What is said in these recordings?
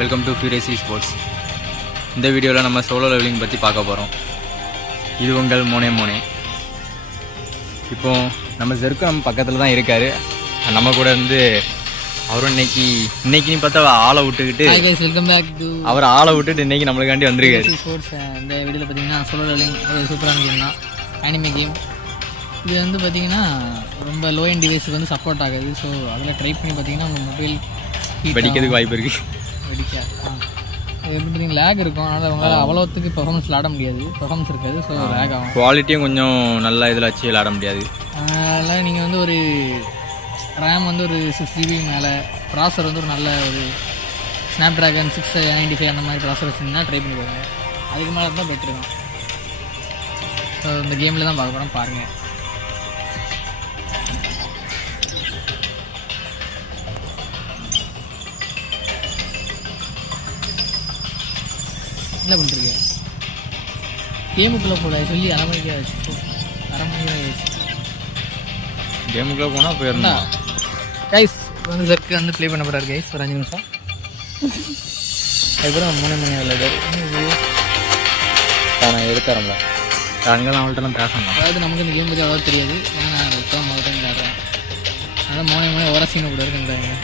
Welcome to furious sports. இந்த வீடியோவில் நம்ம சோலோ லெவலிங் பற்றி பார்க்க போகிறோம். இது உங்கள் மோனே. இப்போது நம்ம ஜெர்க்கு நம்ம பக்கத்தில் தான் இருக்கார். நம்ம கூட இருந்து அவரும் இன்னைக்குன்னு பார்த்தா ஆளை விட்டுக்கிட்டு அவர் ஆளை விட்டுட்டு இன்னைக்கு நம்மளுக்காண்டி வந்திருக்காரு. ஸ்போர்ட்ஸ் இந்த வீடியோவில் பார்த்தீங்கன்னா சோலோ லெவலிங் ஒரு சூப்பரான கேம் தான், அனிமே கேம். இது வந்து பார்த்தீங்கன்னா ரொம்ப லோ எண்ட் டிவைஸுக்கு வந்து சப்போர்ட் ஆகுது. ஸோ அதில் ட்ரை பண்ணி பார்த்தீங்கன்னா உங்கள் மொபைல் வெடிக்கிறதுக்கு வாய்ப்பு இருக்குது. அது எப்படி பார்த்தீங்கன்னா லேக் இருக்கும். அதனால் அவங்களால அவ்வளோத்துக்கு பெர்ஃபார்மன்ஸ் விளாட முடியாது, பெர்ஃபார்மன்ஸ் இருக்காது. ஸோ லேக் ஆகும். குவாலிட்டியும் கொஞ்சம் நல்லா இதில் வச்சு விளாட முடியாது. அதனால் நீங்கள் வந்து ஒரு ரேம் வந்து ஒரு 6 GB மேலே, ப்ராசர் வந்து ஒரு நல்ல ஒரு ஸ்னாப் ட்ராகன் 695 அந்த மாதிரி ப்ராசர் வச்சுருந்தீங்கன்னா ட்ரை பண்ணி பாருங்க. அதுக்கு மேலே தான் பெட்ரு தான். ஸோ இந்த கேமில் தான் பார்க்க போகிறோம், பாருங்கள். என்ன பண்ணுறீங்க? கேமுக்குள்ளே போல சொல்லி அரைமணிக்காக வச்சு கேமுக்குள்ளே போனால் போயிருந்தா கைஸ் வந்து ஜெர்க்கு வந்து ப்ளே பண்ண போகிறாரு கைஸ். ஒரு 5 நிமிஷம் அதுக்கப்புறம் 3 மணி விளையாடு நான் எடுத்துறேன்ல. அங்கே அவங்கள்ட்டலாம் பேசணும். அதாவது நமக்கு இந்த கேம் பற்றி அவ்வளோ தெரியாது, ஏன்னா நான் இப்போ முதல் டைம் விளையாடுறேன். அதான் 3 மணி ஓர சீனை கூட இருக்குன்றாங்க.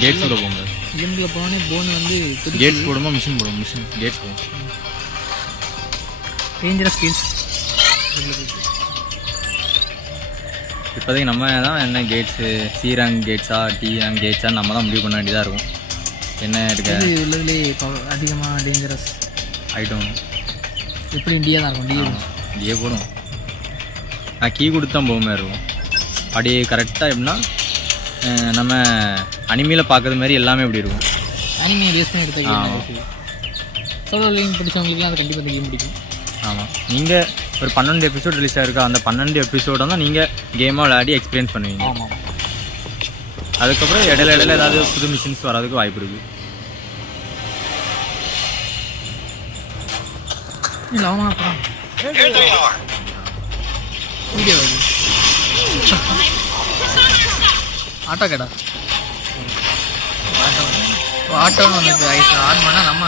கேட்ஸுக்குள்ள போகும்போது கேமுக்குள்ளே போனோடனே போன் வந்து கேட்ஸ் போடுமா மிஷின் கேட்ஸ் போடும். Dangerous case. இப்போதைக்கு நம்ம தான் என்ன கேட்ஸு, சி ரேங்க் கேட்ஸா டி ரேங்க் கேட்ஸா நம்ம தான் முடிவு பண்ண வேண்டியதாக இருக்கும். என்ன இருக்க உள்ளதுலே அதிகமாக டேஞ்சரஸ் ஐட்டம் எப்படி இண்டியா தான் இருக்கும். டிஏ போடும். நான் கீ கொடுத்து தான் போகுமே இருக்கும். அப்படியே கரெக்டாக எப்படின்னா நம்ம அனிமையில் பார்க்குறது மாதிரி எல்லாமே எப்படி இருக்கும். அனிமையை பேஸ் பண்ணி எடுத்துக்கலாம். சோலோ லெவலிங் பிடிச்சவங்களுக்குலாம் அது கண்டிப்பாக கேம் பிடிக்கும். ஆமாம், நீங்கள் ஒரு 12 எபிசோட் ரிலீஸ் ஆகிருக்கா, அந்த 12 எபிசோட தான் நீங்கள் கேமாக விளையாடி எக்ஸ்பீரியன்ஸ் பண்ணுவீங்க. ஆமாம், அதுக்கப்புறம் இடையில ஏதாவது புது மிஷின்ஸ் வர்றதுக்கு வாய்ப்பு இருக்குது. வீடியோ ஆட்டோ கேடா ஆட்டோன்னு வந்துச்சு. ஐஸ் ஆன் பண்ணால் நம்ம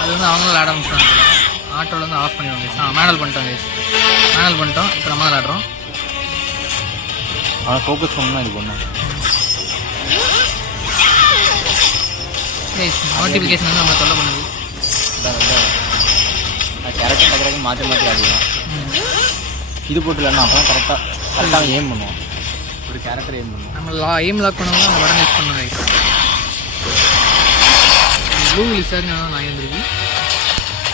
அது வந்து அவங்களும் விளாட ஆரம்பிச்சிட்டாங்க. ஆட்டோவில் வந்து ஆஃப் பண்ணிடுவாங்க. மேனல் பண்ணிட்டோம் கைஸ், மேனல் பண்ணிட்டோம். இப்போ நம்ம விளாட்றோம். ஆனால் ஃபோக்கஸ் பண்ணால் இது பண்ணோம் கைஸ். நோட்டிஃபிகேஷன் வந்து நம்ம சொல்ல பண்ணுது. கேரக்டர் மாற்றி ஆடிக்கலாம். இது போட்டு இல்லைன்னா அப்போ கரெக்டாக ஏம் பண்ணுவோம். ஒரு கேரக்டர் ஏம் பண்ணுவோம். நம்ம எய்ம் லாக் பண்ணோம்னா நம்ம உடனே யூஸ் பண்ணுவோம் கைஸ். ப்ளூ லிசர்னு நான் இருந்திருக்கு.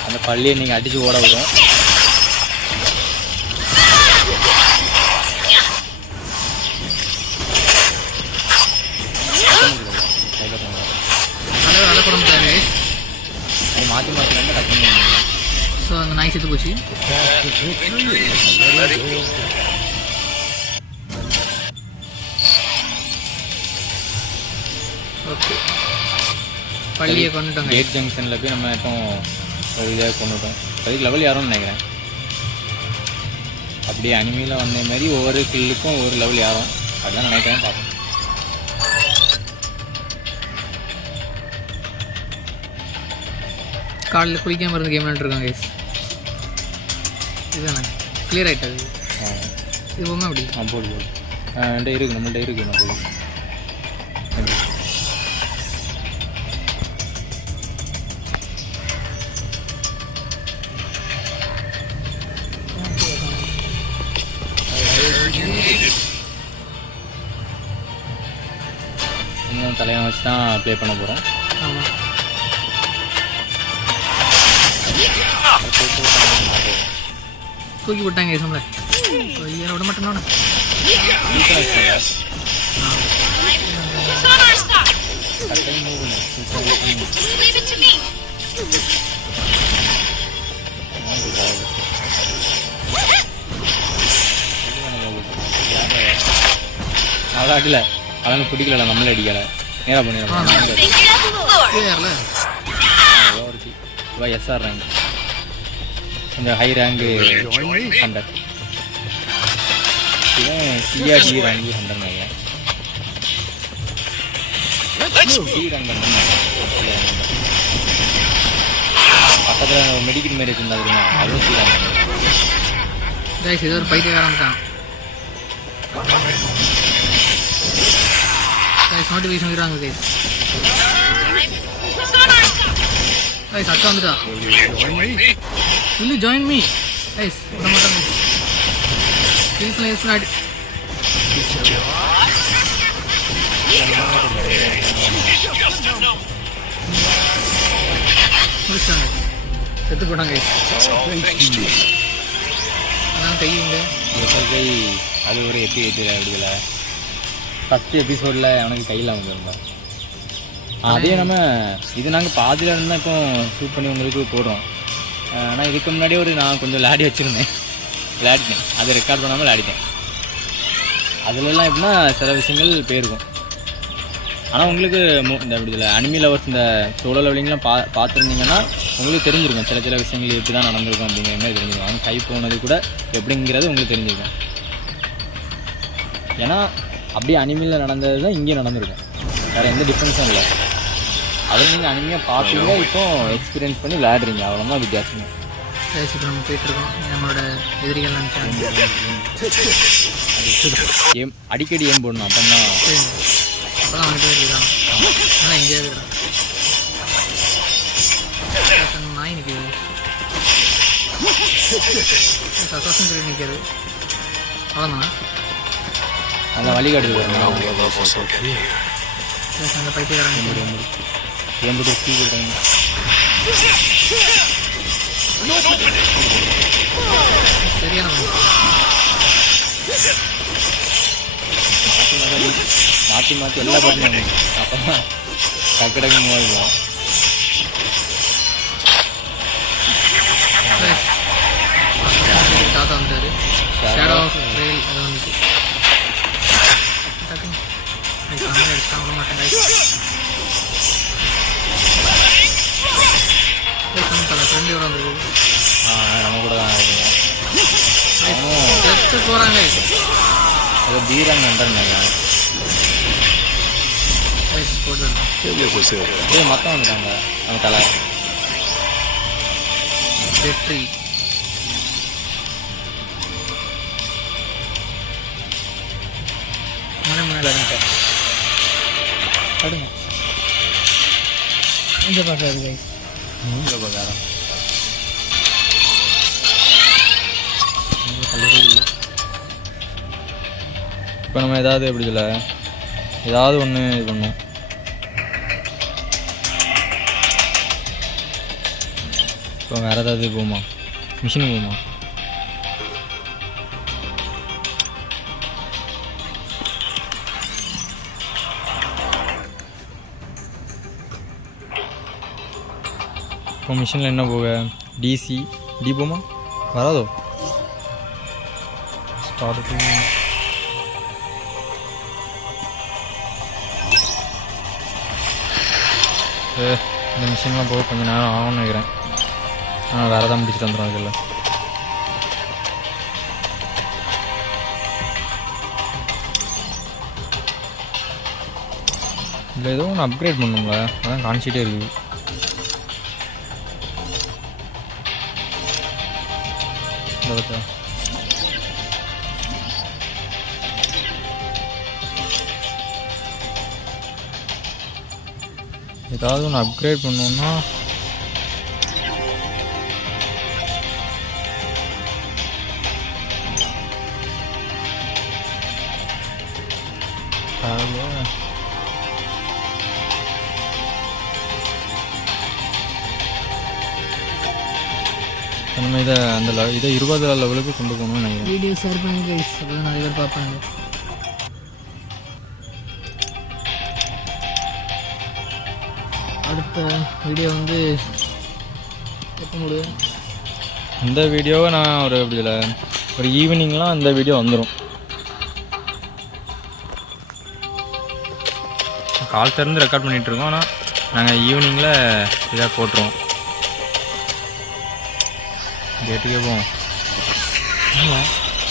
அந்த பள்ளியை நீங்கள் அடித்து ஓட விடும். நல்ல படம் முடியாது கைஸ். அது மாற்றி டக்குனு. ஸோ அந்த நாய் செத்து போச்சு. ஓகே, பள்ளியை கொண்டுட்டோம். கேட் ஜங்ஷனில் போய் நம்ம இப்போ ஒரு இதாக கொண்டுட்டோம். அதுக்கு லெவல் யாரும்னு நினைக்கிறேன். அப்படியே அனிமையில் வந்த மாதிரி ஒவ்வொரு கில்லுக்கும் ஒரு லெவல் யாரும் அதுதான் நினைக்கிறேன். பார்ப்போம். காலையில் குளிக்காமல் இருந்து கேம் விளாண்டுருக்காங்க கைஸ். இதுதானே கிளியர் ஆகிட்டது. இது போங்க அப்படி. போடு என்கிட்ட இருக்குது, நம்மள்ட்ட இருக்குது. இன்னும் தலையை வச்சு தான் ப்ளே பண்ண போகிறோம். ஆமாம், தூக்கி விட்டாங்க நம்மள. ஐயா விட மாட்டேன். நல்லா அடிக்கல, அதெல்லாம் பிடிக்கல, நம்மளே அடிக்கலை. நேராக பண்ணிடலாம். எஸ்ஆர் ரேங்க் கொஞ்சம் ஹை ரேங்கு ஹண்டர். இவன் சிஆர்டி ரேங்கு ஹண்டர் நினைக்கிறேன். சி ரேங்க் பக்கத்தில் மெடிக்கல் மாரி வச்சுருந்தா தெரியுமா, அதுவும் சி ரேங்க். கைஸ் இது ஒரு பைத்தியக்காரன் தான். கைஸ் நோட்டிஃபிகேஷன் வைக்கிறாங்க கைஸ். கைஸ் அக்கா வந்துட்டா. இல்லை ஜாயின் மீ கைஸ் விட மாட்டாங்க. ஸ்கில்ஸ்லாம் யூஸ் பண்ணி முடிச்சிட்டாங்க. செத்து போட்டாங்க கைஸ். அதான் கை உண்டு கை. அது ஒரு எபிசோடில் விடுதலை ஃபஸ்ட்டு எபிசோடில் அவனுக்கு கையில் வந்துருந்தோம். அதே நம்ம இது நாங்கள் பாதியில் இருந்தால் இப்போ ஷூட் பண்ணி உங்களுக்கு போடுறோம். ஆனால் இதுக்கு முன்னாடியே நான் கொஞ்சம் விளையாடி வச்சுருந்தேன், விளையாடிட்டேன். அது ரெக்கார்ட் பண்ணாமல் விளையாடிட்டேன். அதுலலாம் எப்படின்னா சில விஷயங்கள் போயிருக்கும். ஆனால் உங்களுக்கு இந்த விடுதலை அனிமி லவர்ஸ் இந்த சோலோ லெவலிங்லாம் பார்த்துருந்தீங்கன்னா உங்களுக்கு தெரிஞ்சிருக்கும். சில விஷயங்கள் எப்படி தான் நடந்திருக்கும் அப்படிங்கிற மாதிரி தெரிஞ்சிருக்கும். அவங்க கை போனது கூட எப்படிங்கிறது உங்களுக்கு தெரிஞ்சிருக்கும். ஏன்னா அப்படியே அனிமியில் நடந்தது தான் இங்கேயும் நடந்திருக்கும். வேறு எந்த டிஃப்ரென்ஸும் இல்லை. அதில் நீங்கள் அனிமையாக பார்த்துங்க, இப்போ எக்ஸ்பீரியன்ஸ் பண்ணி விளையாடுறீங்க, அவ்வளோதான் வித்தியாசம். இப்போ நம்ம போயிட்டுருக்கோம். நம்மளோட எதிரிகள்லாம் ஏம் அடிக்கடி ஏம் போடணும். அப்போ தான் வந்துட்டு இருக்கான். ஆனால் எங்கேயா இருக்கிறான் நாய் நிற்கிது. சசோசன் சொல்லி நிற்கிறது. அவ்வளோதானா அந்த வழிகாட்டுது. அந்த பைத்தியக்காரங்க ஏம்பட்டு ஸ்கீ கொடுத்தாங்க. சரியான மாற்றி மாற்றி எல்லா பாட்டுமே அப்போ தான் டக்கு டக்கு மூவாயிடுவோம். தாத்தா வந்துட்டாரு. ஷேடோ ஆஃப் ரெயில் அது வந்துச்சு. டக்குன்னு விட மாட்டேன். ஃப்ரெண்டோட வந்துருக்கு. நம்ம கூட தான் இருக்குங்க. எடுத்து போகிறாங்க. அது பீராங்க வந்துடுறாங்க. மொத்தம் வந்துட்டாங்க நம்ம தலை. வெற்றி அடுங்க இந்த பார்க்காது கை மூங்கில் பகாரம் இப்போ நம்ம ஏதாவது எப்படி சொல்ல ஏதாவது ஒன்று இது பண்ணோம். இப்போ வேறு ஏதாவது போகுமா, மிஷினுக்கு போகுமா? இப்போ மிஷினில் என்ன போக டிசி டி போமா வராதோ? ஸ்டார்ட் இந்த மிஷின்லாம் போக கொஞ்சம் நேரம் ஆகும்னு நினைக்கிறேன். ஆனால் வேறு தான் முடிச்சுட்டு வந்துடும். அதில் இதில் ஏதோ ஒன்று அப்கிரேட் பண்ணணும்ல, அதான் காமிச்சிட்டே இருக்குது. இந்த ஏதாவது ஒன்று அப்கிரேட் பண்ணோன்னா நம்ம இதை அந்த இதை 20 லெவலுக்கு கொண்டு போகணும்னு நினைக்கிறேன். வீடியோ ஷேர் பண்ணி கைஸ், அப்போ நிறைய பேர் பார்ப்பாங்க. அடுத்த வீடியோ வந்து எப்போ முடியும்? இந்த வீடியோவை நான் ஒரு எப்படி இல்லை ஒரு ஈவினிங்லாம் இந்த வீடியோ வந்துடும். கால் திறந்து ரெக்கார்ட் பண்ணிகிட்ருக்கோம். ஆனால் நாங்கள் ஈவினிங்கில் இதாக போட்டுருவோம். கேட்டுக்கே போவோம்.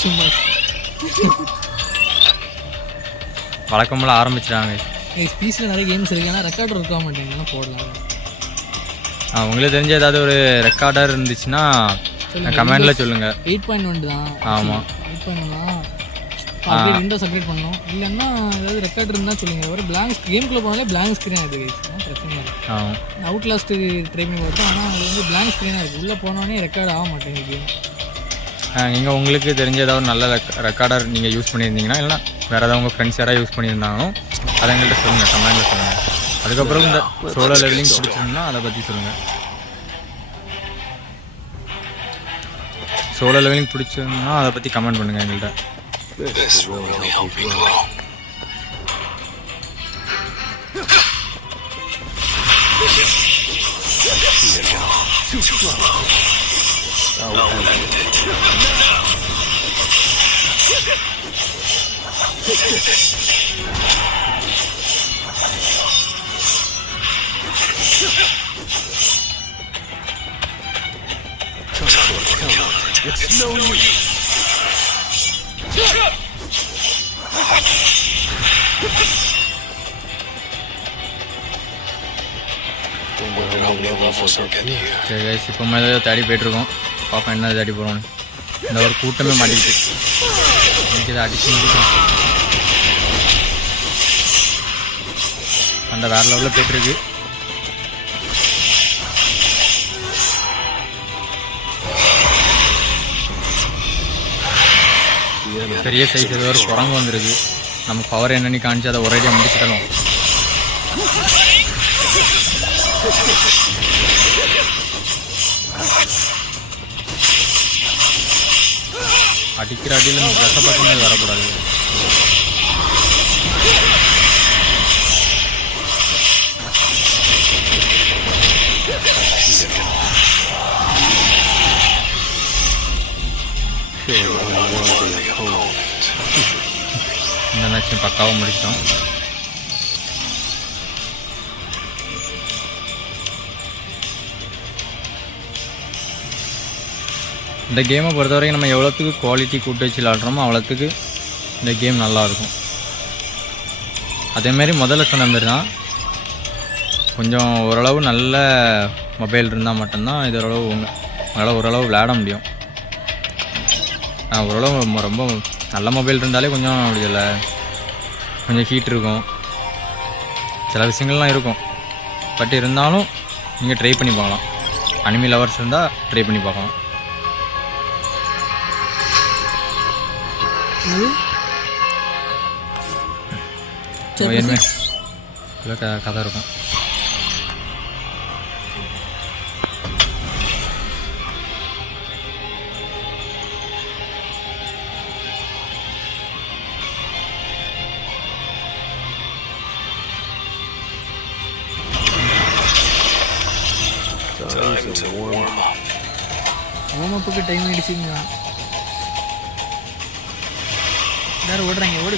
சும்மா வழக்கமெல்லாம் ஆரம்பிச்சிட்டாங்க. ஸ்பீஸில் நிறைய கேம்ஸ் இருக்குது, ஆனால் ரெக்கார்டர் இருக்க மாட்டேங்குதுன்னா போடலாம். உங்களுக்கு தெரிஞ்ச ஏதாவது ஒரு ரெக்கார்டர் இருந்துச்சுன்னா கமெண்டில் சொல்லுங்கள். 8.1 தான். ஆமாம் 8.1 தான். அப்படியே விண்டோஸ் அப்டேட் பண்ணோம். இல்லைன்னா ஏதாவது ரெக்கார்டர் இருந்தால் சொல்லுங்கள். ஒரு பிளாங்க் கேம்குள்ளே போனாலே பிளாங்க் ஸ்க்ரீன் ஆகுது, பிரச்சனை இல்லை. அவுட் லாஸ்ட்டு ட்ரை பண்ணி பார்த்தோம், ஆனால் அது வந்து பிளாங்க் ஸ்க்ரீனாக இருக்குது. உள்ளே போனோடனே ரெக்கார்ட் ஆக மாட்டேங்குது கேம். நீங்கள் உங்களுக்கு தெரிஞ்ச ஏதாவது நல்ல ரெக்கார்டர் நீங்கள் யூஸ் பண்ணியிருந்தீங்கன்னா, இல்லைனா வேறு ஏதாவது உங்கள் ஃப்ரெண்ட்ஸ் யாராவது யூஸ் பண்ணியிருந்தாலும் அதை எங்கள்கிட்ட சொல்லுங்கள், கமெண்டில் சொல்லுங்கள். அதுக்கப்புறம் இந்த சோலோ லெவலிங் பிடிச்சிருந்தா அதை பற்றி சொல்லுங்கள். சோலோ லெவலிங் பிடிச்சிருந்தா அதை பற்றி கமெண்ட் பண்ணுங்கள் எங்கள்கிட்ட. This will really help me grow. Too slow. I'll end it. It's no use. சரி கைஸ், இப்போ மேலே தேடி போய்ட்டுருக்கோம். பாப்பா என்ன தேடி போகிறோன்னு. இந்த ஒரு கூட்டமே மாட்டிக்கிட்டு எனக்கு இதை அடிச்சு முடிக்கிறோம். அந்த வேறு லெவலில் போய்ட்டுருக்கு. பெரிய சைஸ் ஏதோ ஒரு குரங்கு வந்துருக்கு. நம்ம பவர் என்னன்னு காணிச்சு அதை ஒரேடியாக முடிச்சுட்டோம். அடிக்கிற அடியில் நம்ம கஷ்டப்பட்டு வரக்கூடாது. இந்த மேட்சும் பக்காவும் முடிச்சிட்டோம். இந்த கேமை பொறுத்த வரைக்கும் நம்ம எவ்வளோத்துக்கு குவாலிட்டி கூட்டு வச்சு விளாட்றோமோ அவ்வளோத்துக்கு இந்த கேம் நல்லாயிருக்கும். அதேமாரி முதல்ல சொன்ன மாரி தான், கொஞ்சம் ஓரளவு நல்ல மொபைல் இருந்தால் மட்டும்தான் இது உங்களால் ஓரளவு விளையாட முடியும். ஓரளவு ரொம்ப நல்ல மொபைல் இருந்தாலே கொஞ்சம் அப்படி கொஞ்சம் ஹீட் இருக்கும், சில விஷயங்கள்லாம் இருக்கும். பட் இருந்தாலும் நீங்கள் ட்ரை பண்ணி பார்க்கலாம். அனிமி லவர்ஸ் இருந்தால் ட்ரை பண்ணி பார்க்கலாம். என்ன கதை இருக்கும். வார்மப்புக்கு டைம் ஆகிடுச்சுங்க. எல்லாரும் ஓடுறாங்க, ஓடு.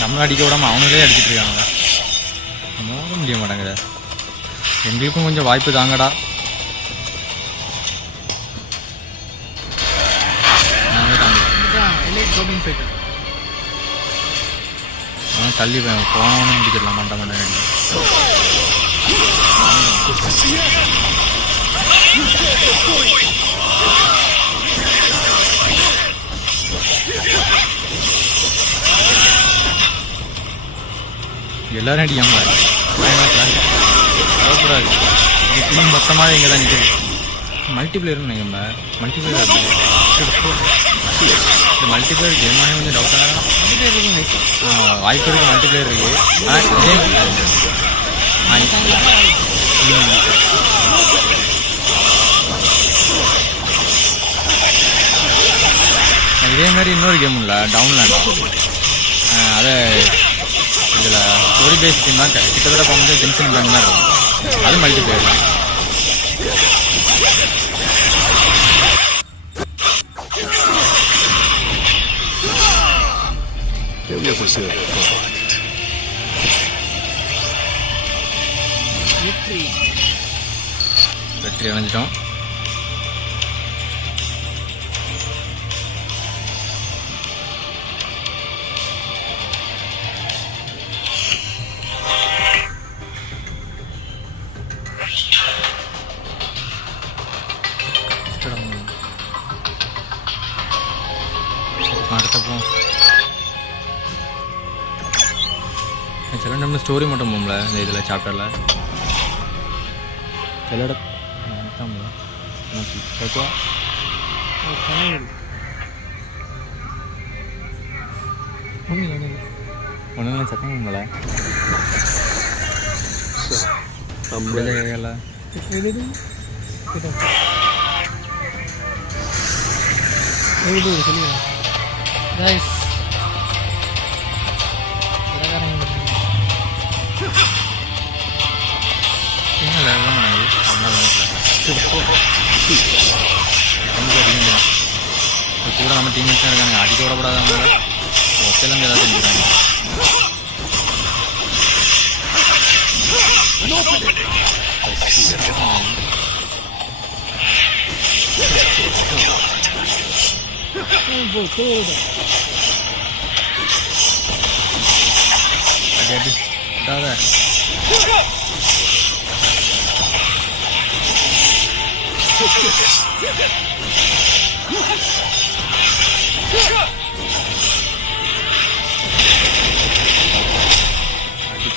நம்மளை அடிக்க விடாமல் அவங்களே அடிச்சுட்டு இருக்காங்க. மோத முடிய மாட்டாங்க. எங்களுக்கும் கொஞ்சம் வாய்ப்பு தாங்கடா. தள்ளி போனவனு முடிச்சிடலாம். மண்டை மண்டை எல்லாரும் அடிக்காம கூடாது டீம் மொத்தமாக இங்கே தான் நிற்குது. மல்டிப்ளேயர்னு நினைக்கிறேன். மல்டிப்ளேயர் இந்த மல்டிப்ளேயர் கேமானே கொஞ்சம் டவுட்டாக வாய்ப்பு இருக்குது. மல்டிப்ளேயர் இருக்குது. இதே மாதிரி இன்னொரு கேம் இல்லை டவுன்லேண்ட். அதை இதில் ஸ்டோரி பேஸ் டீம் தான் கிட்டத்தட்ட பார்க்கும்போது டென்ஷன் பேங்க் தான் இருக்கும். அது மல்டிப்ளேயர் தான். வெற்றி அடைஞ்சிட்டோம். அடுத்தப்போ சில நம்ம ஸ்டோரி மட்டும் போகல இந்த இதில் சாப்டரில் சில இடத்துல ஒன்றும் சத்தம் போகல கேட்கல. சொல்லுங்க guys. கூட நம்ம டீம்மேட்ஸ் தான் இருக்காங்க. அடிக்க விடப்படாதவங்க ஒத்தையில ஏதாவது செஞ்சுக்கிறாங்க.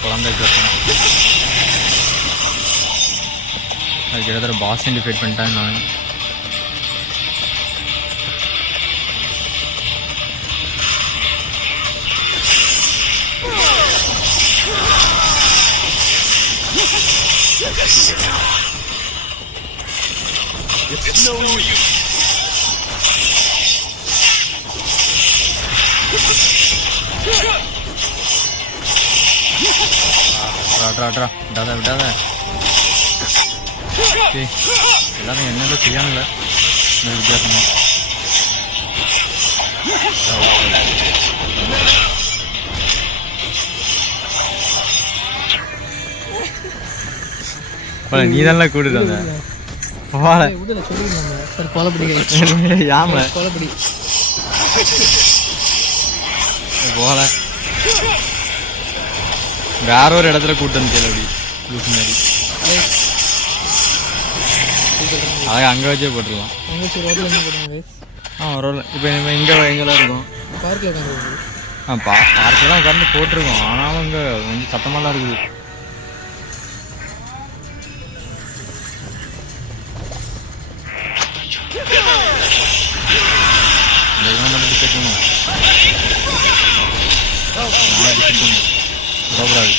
குழந்தை அதுக்கு கிட்டத்தட்ட பாஸ் டிஃபைட் பண்ணிட்டாங்க. நான் It's no use. விடாத விடாத. எல்லாரும் என்னென்ன செய்யாங்கல்ல வித்தியாசமா. நீ தான் கூடுது அந்த போல வேற ஒரு இடத்துல கூட்டு வந்து அப்படி மாதிரி அழகா அங்கே வச்சே போட்டுடலாம். ஒரு இப்போ எங்கெல்லாம் இருக்கும் பார்க்கெல்லாம் உட்காந்து போட்டிருக்கோம். ஆனாலும் இங்கே கொஞ்சம் சத்தமாலாம் இருக்குது. விடக்கூடாது.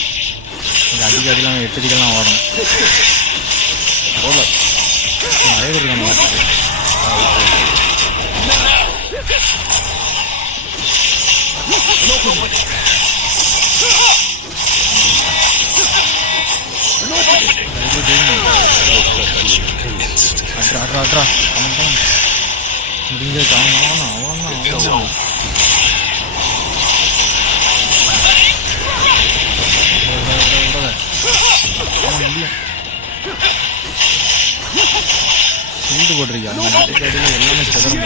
கொஞ்சம் அடிக்கடிலாம் 8 அடிக்கெல்லாம் ஓடணும். போகல நிறைய பேர் இருக்காங்க. முடிஞ்சு அவ்வளோ சீட்டு போட்டிருக்கா எல்லாமே சதுரம்.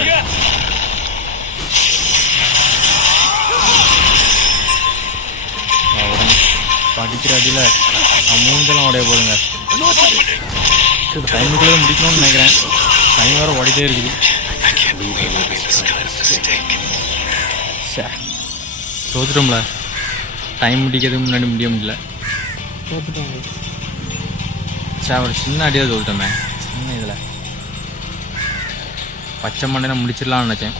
படிக்கிற அடியில் மூஞ்செல்லாம் உடைய போடுங்க. டைமுக்குள்ளே முடிக்கணும்னு நினைக்கிறேன். டைம் வேறு ஓடிட்டே இருக்குது. தோத்துட்டோம்ல. டைம் முடிக்கிறதுக்கு முன்னாடி முடிய முடியல. தோத்துட்டோம். சரி ஒரு சின்ன அடியாக சொல்லிட்டோமே சின்ன இதில் பச்சை மண்டை நான் முடிச்சிடலாம்னு நினச்சேன்.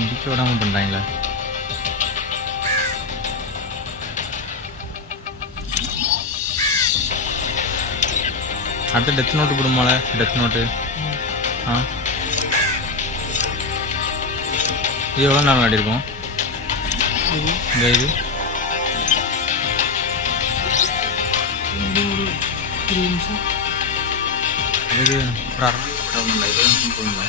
முடிக்க விடாமல் பண்ணுறாங்களே. அடுத்த டெத் நோட்டு போடுமால டெத் நோட்டு. ஆ இது எவ்வளோ நாள் விளையாடிருக்கோம் இந்த இது? ஒரு 3 நிமிஷம். இது ஒரு அரை மணி நேரம் இது போதுங்களா?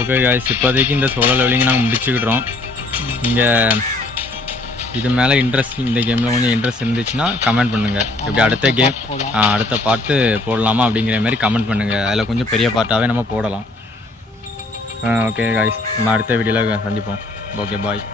ஓகே காய்ஸ், இப்போதைக்கு இந்த சோலோ லெவலிங் நாங்கள் முடிச்சுக்கிட்டோம். நீங்கள் இது மேலே இந்த கேமில் கொஞ்சம் இன்ட்ரெஸ்ட் இருந்துச்சுன்னா கமெண்ட் பண்ணுங்கள். இப்படி அடுத்த கேம் அடுத்த பார்ட்டு போடலாமா அப்படிங்கிற மாதிரி கமெண்ட் பண்ணுங்கள். அதில் கொஞ்சம் பெரிய பார்ட்டாகவே நம்ம போடலாம். ஓகே காய்ஸ், நம்ம அடுத்த வீடியோவில் சந்திப்போம். Okay bye.